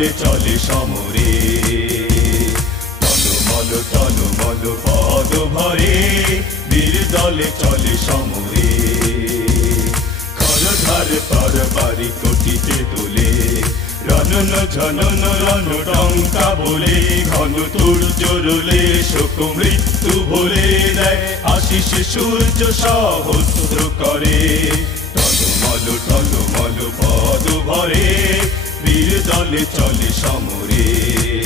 দলে চলে সমরে টলমল পদ ভরে বীর দলে চলে সমরে খরধার তরবারি কটিতে তোলে রণন ঝনন রণ টঙ্কা বলে ঘন তুর্য রোলে শোক মৃত্যু ভোলে দেয় আশিস সূর্য সহস্র করে টলমল পদ ভরে বীর দলে চলে সমরে।